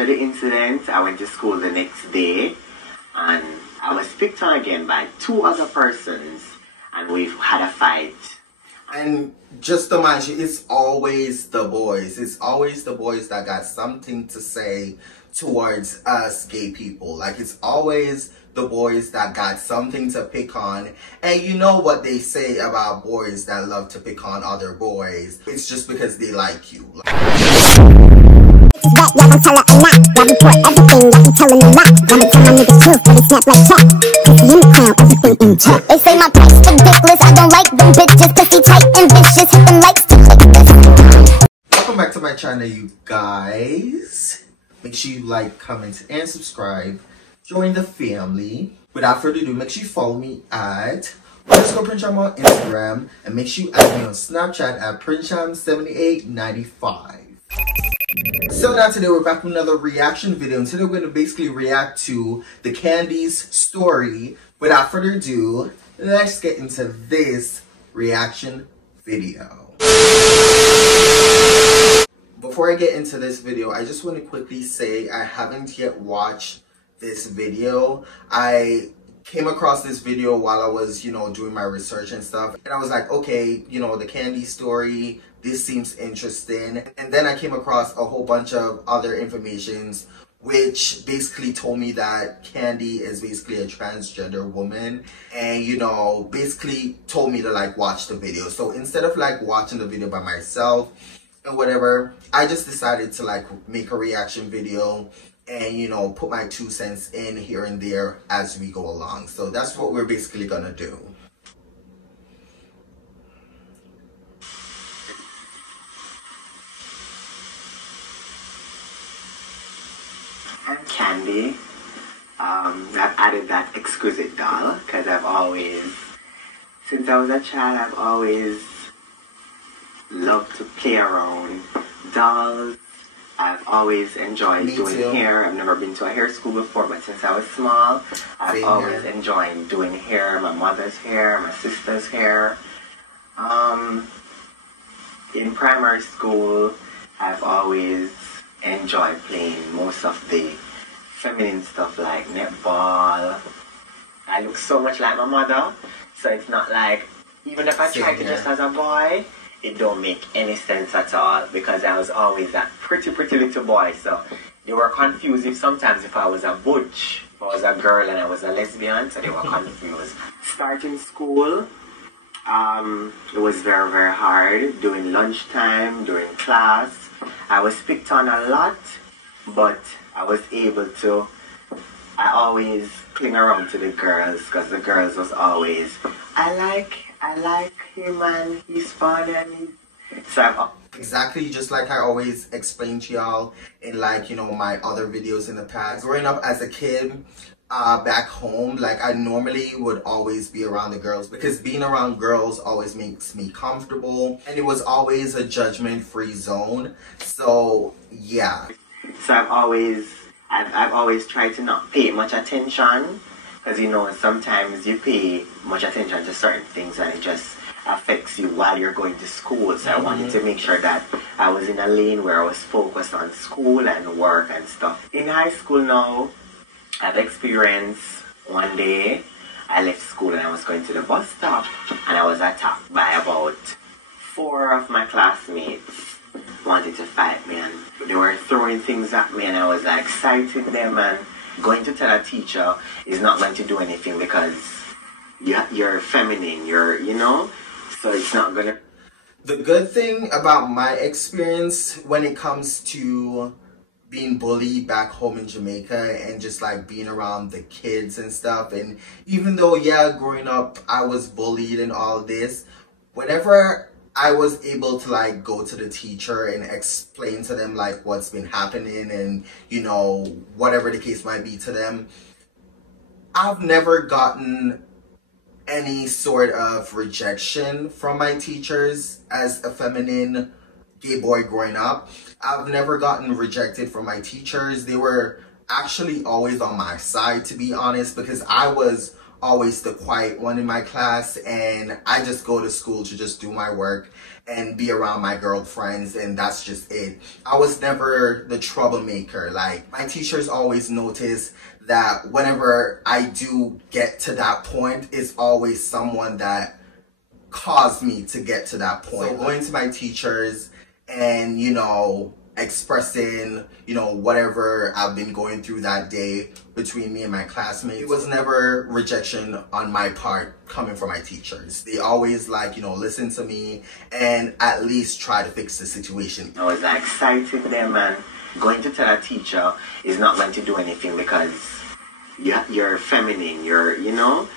After the incident, I went to school the next day, and I was picked on again by two other persons, and we've had a fight. And just to mind you, it's always the boys. It's always the boys that got something to say towards us gay people. Like, it's always the boys that got something to pick on. And you know what they say about boys that love to pick on other boys. It's just because they like you. Y'all gon' tell her a lot. Y'all report everything, y'all be telling a lot. Y'all be telling my niggas truth, but they snap like chat. Pussy in the crown, everything in check. They say my price ridiculous, I don't like them bitches. Pussy tight and vicious, hit them likes to click this. Welcome back to my channel, you guys. Make sure you like, comment, and subscribe. Join the family. Without further ado, make sure you follow me at _PrinceCham on Instagram, and make sure you add me on Snapchat at PrinceCham7895. So now today we're back with another reaction video, and today we're going to basically react to the Candy's story. Without further ado, let's get into this reaction video. Before I get into this video, I just want to quickly say I haven't yet watched this video. I came across this video while I was, doing my research and stuff, and I was like, okay, the Candy story, this seems interesting. And then I came across a whole bunch of other informations which basically told me that Candy is basically a transgender woman, and basically told me to watch the video. So instead of watching the video by myself and whatever, I just decided to make a reaction video and put my 2 cents in here and there as we go along. So that's what we're basically gonna do. I'm Candy. I've added that exquisite doll because since I was a child, I've always loved to play around dolls. I've always enjoyed doing hair. I've never been to a hair school before, but since I was small, I've always enjoyed doing hair, my mother's hair, my sister's hair. In primary school, I've always enjoyed playing most of the feminine stuff like netball. I look so much like my mother, so it's not like, even if I try to dress as a boy, it don't make any sense at all, because I was always that pretty little boy. So they were confused if I was a butch, if I was a girl and I was a lesbian, so they were confused. Starting school, it was very hard. During lunchtime, during class, I was picked on a lot, but I was able to, I always cling around to the girls, because the girls was always, I like him and he's fun and he's... So exactly just like I always explain to y'all in my other videos in the past. Growing up as a kid back home, I normally would always be around the girls, because being around girls always makes me comfortable, and it was always a judgment-free zone. So yeah. So I've always tried to not pay much attention, because sometimes you pay much attention to certain things and it just affects you while you're going to school. So I wanted to make sure that I was in a lane where I was focused on school and work and stuff. In high school now, I've experienced one day I left school and I was going to the bus stop, and I was attacked by about 4 of my classmates. Wanted to fight me, and they were throwing things at me, and I was citing them, and going to tell a teacher is not going to do anything because you're feminine, so it's not gonna. The good thing about my experience when it comes to being bullied back home in Jamaica and just being around the kids and stuff, and even though growing up I was bullied and all this, whenever I was able to go to the teacher and explain to them what's been happening and whatever the case might be to them, I've never gotten any sort of rejection from my teachers as a feminine gay boy growing up. I've never gotten rejected from my teachers. They were actually always on my side, to be honest, because I was always the quiet one in my class, and I just go to school to just do my work and be around my girlfriends, and that's just it. I was never the troublemaker. Like, my teachers always notice that whenever I do get to that point, it's always someone that caused me to get to that point. So going to my teachers and, you know, expressing, you know, whatever I've been going through that day between me and my classmates, it was never rejection on my part coming from my teachers. They always, like, you know, listen to me and at least try to fix the situation. I was like excited there, man. Going to tell a teacher is not going to do anything because you're feminine, you know,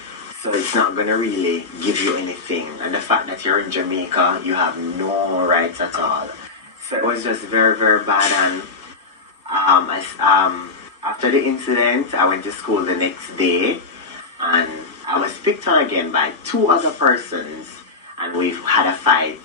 so it's not going to really give you anything. And the fact that you're in Jamaica, you have no rights at all. So it was just very, very bad. And after the incident, I went to school the next day, and I was picked on again by 2 other persons, and we've had a fight.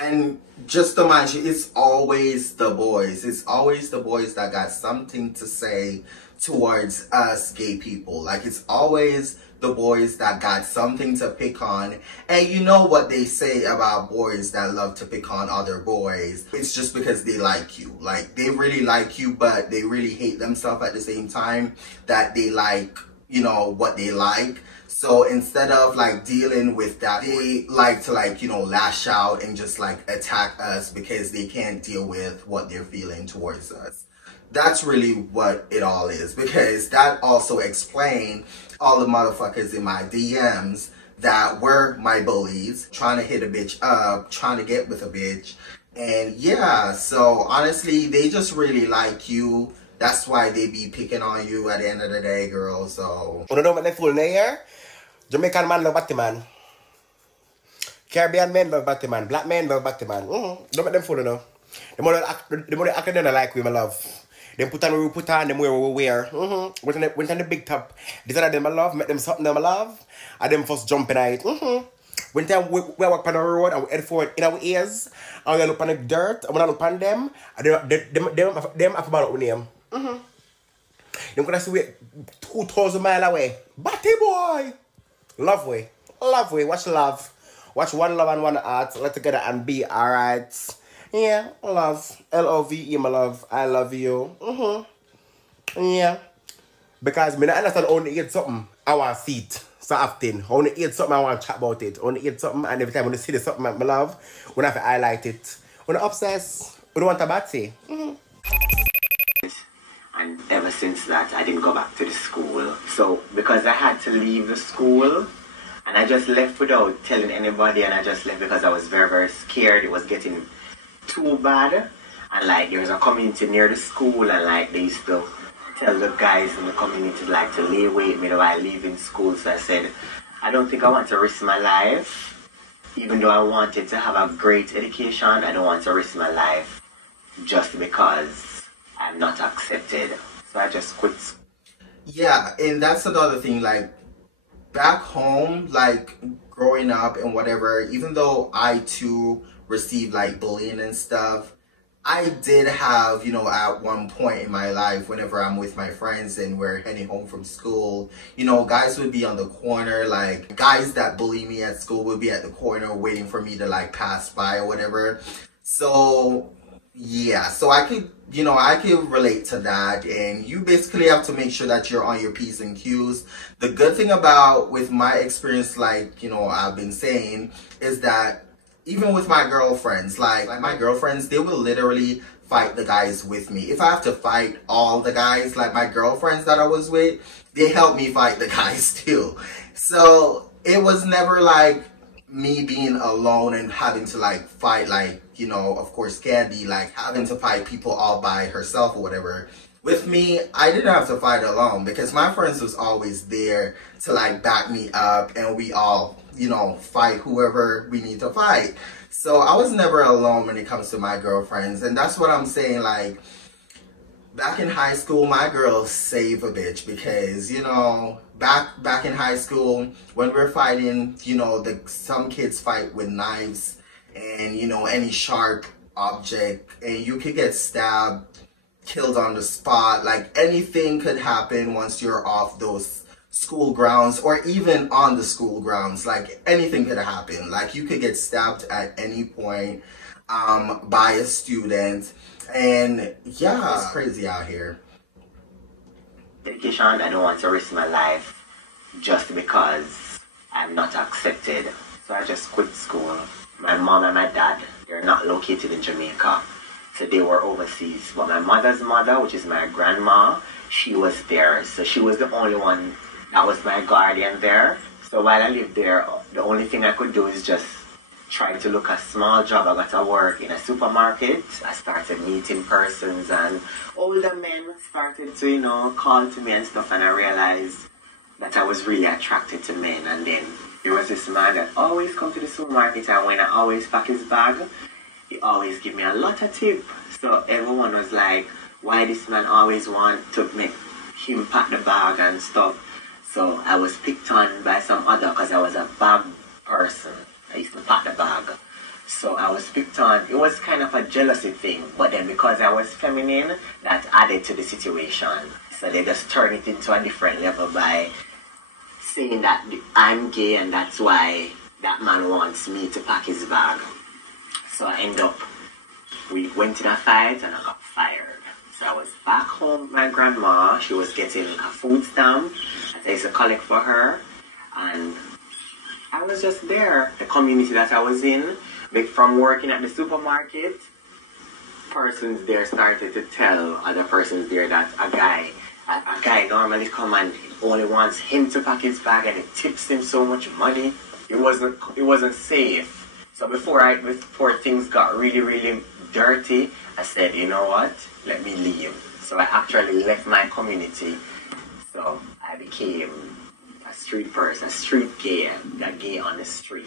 And just to mind you, it's always the boys. It's always the boys that got something to say towards us gay people. Like, it's always the boys that got something to pick on. And you know what they say about boys that love to pick on other boys. It's just because they like you. Like, they really like you, but they really hate themselves at the same time that they like, you know, what they like. So instead of like dealing with that, they like to, like, you know, lash out and just like attack us because they can't deal with what they're feeling towards us. That's really what it all is, because that also explains all the motherfuckers in my DMs that were my bullies, trying to hit a bitch up, trying to get with a bitch. And yeah, so honestly, they just really like you. That's why they be picking on you at the end of the day, girl. So you know what they full name? Jamaican man love Batman. Caribbean men love Batman. Black men love Batman. Don't make them fool enough. The more they act, they like we, my love. Them put on what we put on, them wear what we wear. Went on the big top. These are them I love, make them something them I love. And them first jumping at it. When time we walk on the road and we head forward in our ears, and we look on the dirt, and when I look on them, and them have about with name. Them gonna see we 2,000 miles away. Batty boy! Love way. Love way. Watch love. Watch one love and one heart. Let together and be alright. Yeah, love. L-O-V-E, my love. I love you. Yeah. Because me not understand only eat something, I want to see it. So often. Only eat something, I want to chat about it. Only eat something, and every time when I see the something, my love, when I have to highlight it. When I obsess, we don't want a bad say. And ever since that, I didn't go back to the school. So, because I had to leave the school, and I just left without telling anybody, and I just left because I was very, very scared. It was getting too bad. And like, there was a community near the school, and like, they used to tell the guys in the community like to lay with me while leaving school. So I said, I don't think I want to risk my life. Even though I wanted to have a great education, I don't want to risk my life just because I'm not accepted. So I just quit. Yeah, and that's another thing, like, back home, like, growing up and whatever, even though I too received like bullying and stuff, I did have, you know, at one point in my life, whenever I'm with my friends and we're heading home from school, you know, guys would be on the corner, like, guys that bully me at school would be at the corner waiting for me to like pass by or whatever. So yeah, so I could, you know, I could relate to that. And you basically have to make sure that you're on your P's and Q's. The good thing about, with my experience, like, you know, I've been saying, is that even with my girlfriends, like my girlfriends, they will literally fight the guys with me. If I have to fight all the guys, like my girlfriends that I was with, they help me fight the guys too. So it was never like me being alone and having to like fight, like, you know, of course Candy, like having to fight people all by herself or whatever. With me, I didn't have to fight alone because my friends was always there to like back me up, and we all, you know, fight whoever we need to fight. So I was never alone when it comes to my girlfriends. And that's what I'm saying, like, back in high school, my girls save a bitch because, you know, back in high school, when we're fighting, you know, some kids fight with knives and, you know, any sharp object, and you could get stabbed, killed on the spot. Like, anything could happen once you're off those school grounds or even on the school grounds. Like anything could happen. Like you could get stabbed at any point by a student. And yeah, it's crazy out here. Dedication, I don't want to risk my life just because I'm not accepted. So I just quit school. My mom and my dad, they're not located in Jamaica. So they were overseas. But my mother's mother, which is my grandma, she was there. So she was the only one that was my guardian there. So while I lived there, the only thing I could do is just try to look a small job. I got to work in a supermarket. I started meeting persons and older men started to, you know, call to me and stuff, and I realized that I was really attracted to men. And then there was this man that always come to the supermarket, and when I always pack his bag, he always give me a lot of tip. So everyone was like, why this man always want to make him pack the bag and stuff. So I was picked on by some other, because I was a bag person. I used to pack the bag. So I was picked on. It was kind of a jealousy thing. But then because I was feminine, that added to the situation. So they just turned it into a different level by saying that I'm gay and that's why that man wants me to pack his bag. So I end up, we went in a fight and I got fired. So I was back home with my grandma. She was getting a food stamp. I used to collect for her. And I was just there, the community that I was in. From working at the supermarket, persons there started to tell other persons there that a guy normally come and only wants him to pack his bag and it tips him so much money. It wasn't safe. So before things got really, really dirty, I said, you know what? Let me leave. So I actually left my community. So I became a street person, a street gay, a gay on the street.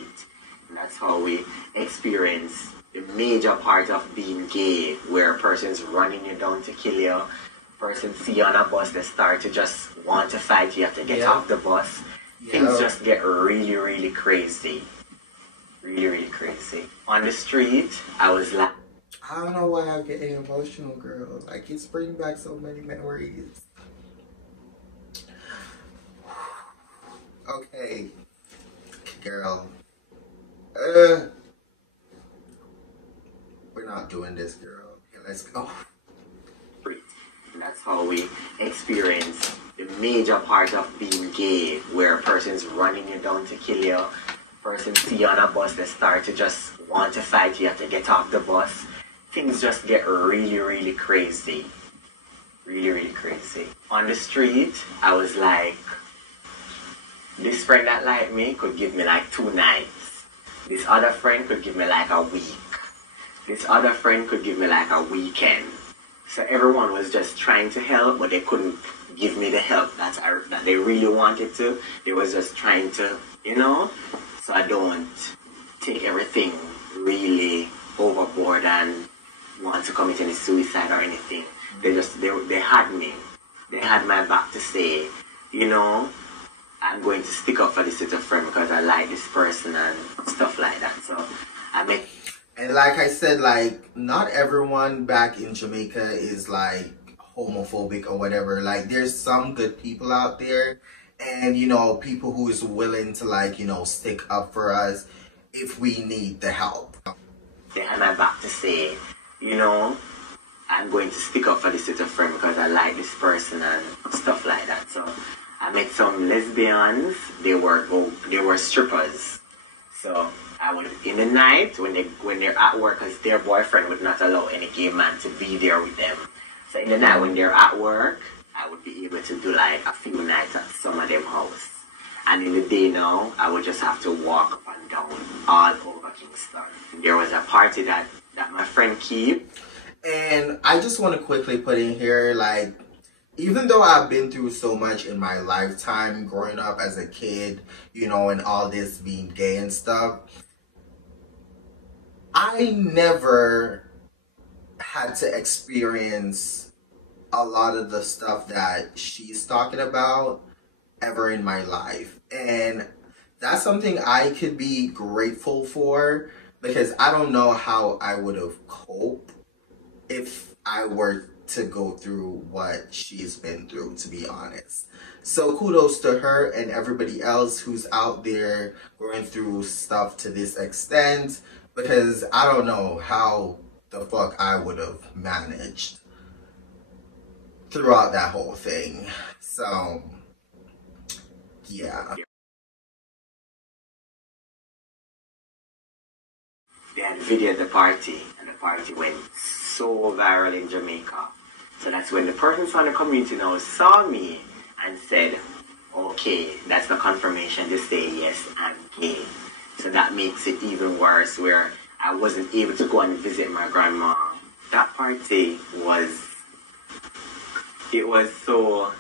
And that's how we experience the major part of being gay, where a person's running you down to kill you. Person see you on a bus, they start to just want to fight you, have to get off the bus. Things just get really, really crazy. Really, really crazy. On the street, I was like... I don't know why I'm getting emotional, girl. Like, it's bringing back so many memories. Okay. Girl. We're not doing this, girl. Okay, let's go. And that's how we experience the major part of being gay, where a person's running you down to kill you. Person see you on a bus, they start to just want to fight you, have to get off the bus. Things just get really, really crazy. Really, really crazy. On the street, I was like, this friend that liked me could give me like 2 nights. This other friend could give me like a week. This other friend could give me like a weekend. So everyone was just trying to help, but they couldn't give me the help that they really wanted to. They was just trying to, you know? So I don't take everything really overboard and want to commit any suicide or anything. They had me. They had my back to say, you know, I'm going to stick up for this little friend because I like this person and stuff like that. So I make... And like I said, like, not everyone back in Jamaica is like homophobic or whatever. Like, there's some good people out there, and you know, people who is willing to, like, you know, stick up for us if we need the help. They had my back to say, you know, I'm going to stick up for this little friend because I like this person and stuff like that. So I met some lesbians. They were strippers. So I would, in the night, when they're at work, because their boyfriend would not allow any gay man to be there with them. So in the night when they're at work, I would be able to do like a few nights at some of them house. And in the day now, I would just have to walk up and down all over Kingston. There was a party that my friend keep. And I just want to quickly put in here, like, even though I've been through so much in my lifetime, growing up as a kid, you know, and all this being gay and stuff, I never had to experience a lot of the stuff that she's talking about ever in my life. And that's something I could be grateful for, because I don't know how I would have coped if I were to go through what she's been through, to be honest. So kudos to her and everybody else who's out there going through stuff to this extent, because I don't know how the fuck I would have managed throughout that whole thing. So yeah. They had a video at the party, and the party went so viral in Jamaica. So that's when the persons from the community now saw me and said, okay, that's the confirmation to say yes, I'm gay. So that makes it even worse, where I wasn't able to go and visit my grandma. That party was, it was the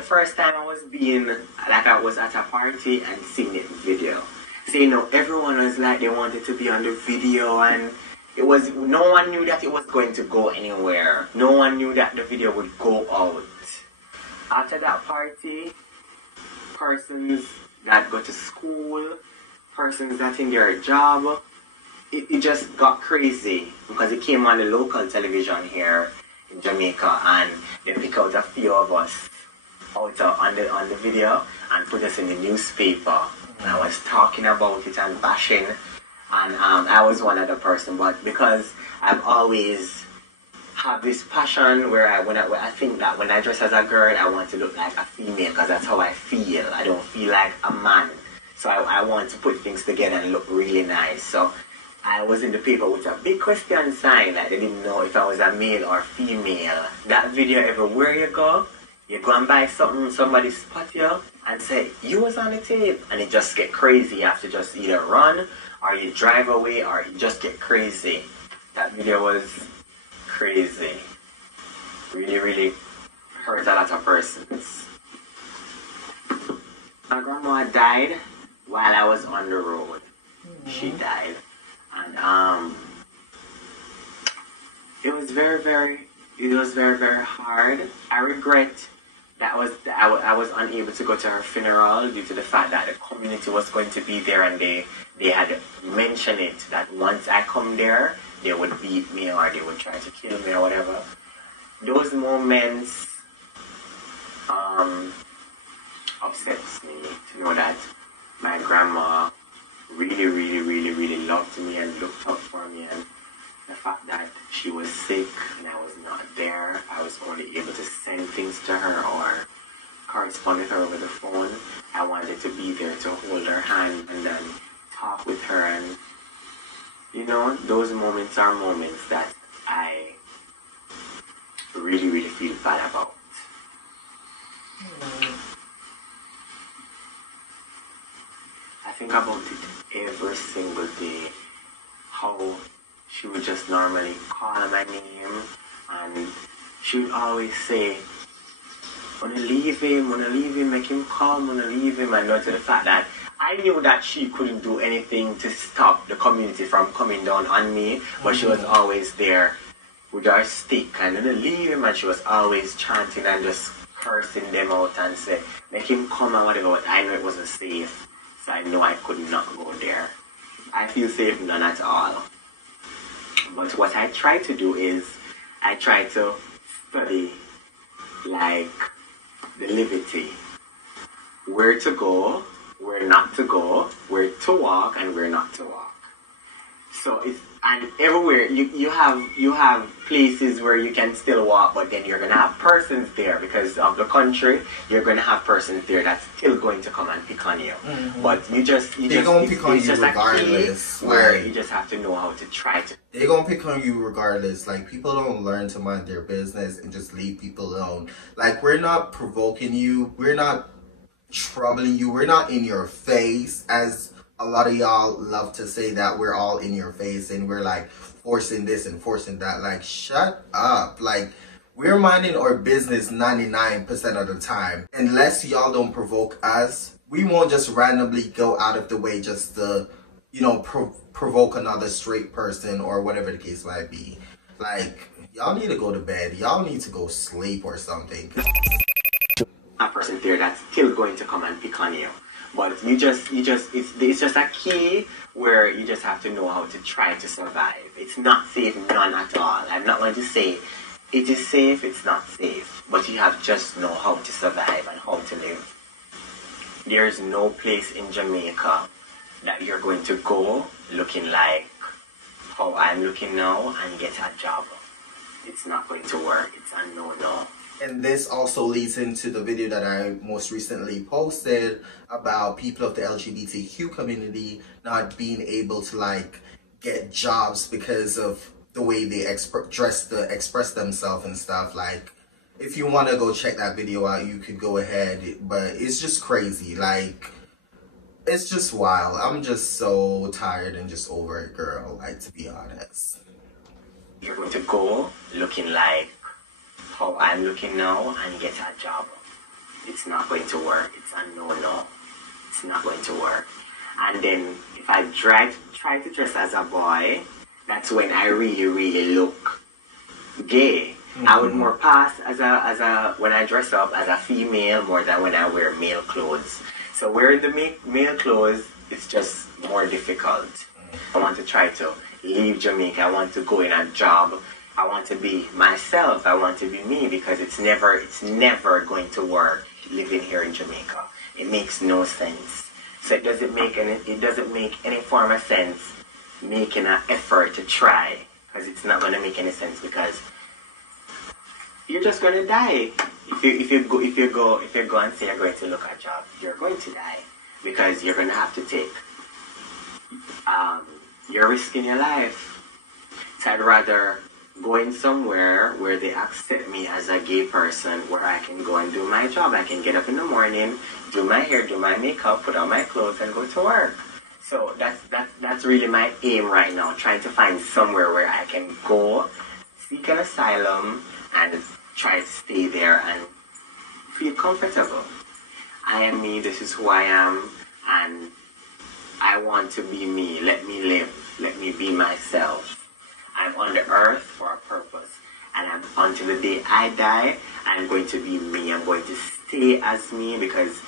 first time I was being, like I was at a party and seeing it video. So, you know, everyone was like, they wanted to be on the video, and it was, no one knew that it was going to go anywhere. No one knew that the video would go out. After that party, persons that go to school, persons that in their job, it just got crazy, because it came on the local television here in Jamaica, and they pick out a few of us out on the video and put us in the newspaper. And I was talking about it and bashing, and I was one other person, but because I've always have this passion where I think that when I dress as a girl, I want to look like a female, because that's how I feel. I don't feel like a man. So I want to put things together and look really nice. So I was in the paper with a big question sign, like they didn't know if I was a male or female. That video, everywhere you go and buy something, somebody spot you and say, you was on the tape. And it just get crazy. You have to just either run, or you drive away, or you just get crazy. That video was crazy. Really, really hurt a lot of persons. My grandma died while I was on the road. She died. And it was very, very hard. I regret that I was unable to go to her funeral due to the fact that the community was going to be there, and they had mentioned it, that once I come there, they would beat me or they would try to kill me or whatever. Those moments upsets me to know that my grandma really loved me and looked out for me, and the fact that she was sick and I was not there, I was only able to send things to her or correspond with her over the phone. I wanted to be there to hold her hand and then talk with her, and you know, those moments are moments that I really feel bad about. I think about it every single day, how she would just normally call my name, and she would always say, wanna leave him, make him come, wanna leave him, and not to the fact that I knew that she couldn't do anything to stop the community from coming down on me, but she was always there with her stick and then leave him, and she was always chanting and just cursing them out and say, make him come and whatever, but I knew it wasn't safe, so I knew I could not go there. I feel safe, none at all. But what I try to do is, I try to study, like, the liberty. Where to go, where not to go, where to walk, and where not to walk. So it's, and everywhere you have places where you can still walk, but then you're gonna have persons there because of the country. You're gonna have persons there that's still going to come and pick on you. But you just gonna pick on you regardless. Where you just have to know how to try to. They're gonna pick on you regardless. Like, people don't learn to mind their business and just leave people alone. Like, we're not provoking you. We're not troubling you. We're not in your face, as a lot of y'all love to say that we're all in your face and we're like forcing this and forcing that. Like, shut up. Like, we're minding our business 99% of the time. Unless y'all don't provoke us, we won't just randomly go out of the way just to, you know, provoke another straight person or whatever the case might be. Like, y'all need to go to bed. Y'all need to go sleep or something. A person there that's still going to come and pick on you. But it's just a key where you just have to know how to try to survive. It's not safe, none at all. I'm not going to say it is safe, it's not safe, but you have just know how to survive and how to live. There's no place in Jamaica that you're going to go looking like how I'm looking now and get a job. It's not going to work. It's a no-no. And this also leads into the video that I most recently posted about people of the LGBTQ community not being able to like get jobs because of the way they express themselves and stuff. Like, if you want to go check that video out, you could go ahead, but it's just crazy. Like, it's just wild. I'm just so tired and just over it, girl, like, to be honest. You're going to go looking like how I'm looking now and get a job. It's not going to work. It's a no-no. It's not going to work. And then if I try to dress as a boy, that's when I really look gay. I would more pass when I dress up as a female more than when I wear male clothes. So wearing the male clothes, it's just more difficult. I want to try to leave Jamaica. I want to go in a job. I want to be myself. I want to be me, because it's never going to work living here in Jamaica. It makes no sense. So it doesn't make any form of sense making an effort to try, because it's not going to make any sense, because you're just going to die. If you go and say you're going to look at a job, you're going to die, because you're going to have to take you're risking your life. So I'd rather go in somewhere where they accept me as a gay person, where I can go and do my job. I can get up in the morning, do my hair, do my makeup, put on my clothes, and go to work. So that's really my aim right now, trying to find somewhere where I can go, seek an asylum, and try to stay there and feel comfortable. I am me, this is who I am, and I want to be me. Let me live. Let me be myself. I'm on the earth for a purpose, and until the day I die, I'm going to be me. I'm going to stay as me, because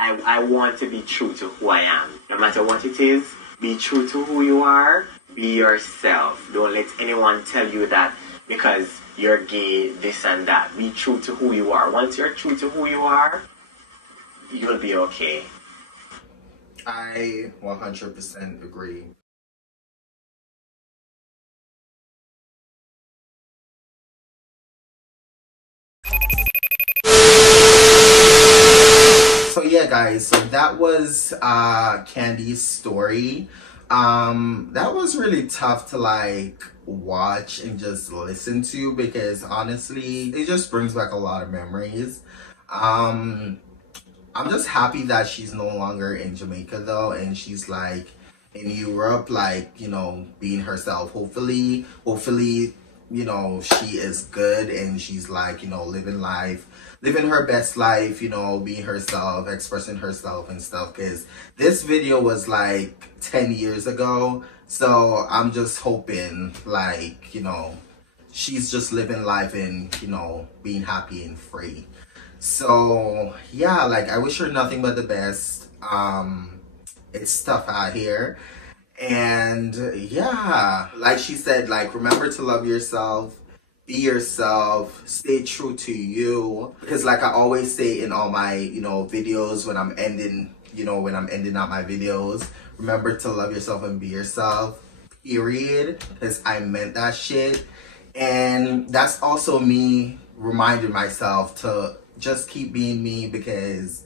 I want to be true to who I am. No matter what it is, be true to who you are. Be yourself. Don't let anyone tell you that because you're gay, this and that. Be true to who you are. Once you're true to who you are, you'll be okay. I 100% agree. So yeah, guys, so that was Candy's story. That was really tough to like watch and just listen to, because honestly it just brings back a lot of memories. I'm just happy that she's no longer in Jamaica though, and she's like in Europe, like, you know, being herself. Hopefully, you know, she is good and she's like, you know, living her best life, you know, being herself, expressing herself and stuff. Because this video was like 10 years ago, so I'm just hoping, like, you know, she's just living life and, you know, being happy and free. So yeah, like, I wish her nothing but the best. It's tough out here, and yeah, like she said, like, remember to love yourself, be yourself, stay true to you, because like I always say in all my, you know, videos when I'm ending out my videos, remember to love yourself and be yourself, period, because I meant that shit. And that's also me reminding myself to just keep being me, because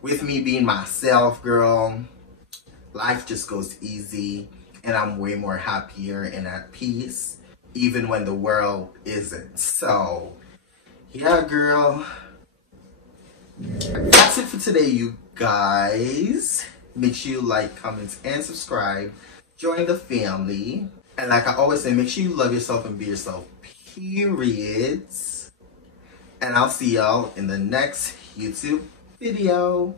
with me being myself, girl, life just goes easy, and I'm way more happier and at peace, even when the world isn't. So yeah, girl, that's it for today, you guys. Make sure you like, comment, and subscribe. Join the family. And like I always say, make sure you love yourself and be yourself, period. And I'll see y'all in the next YouTube video.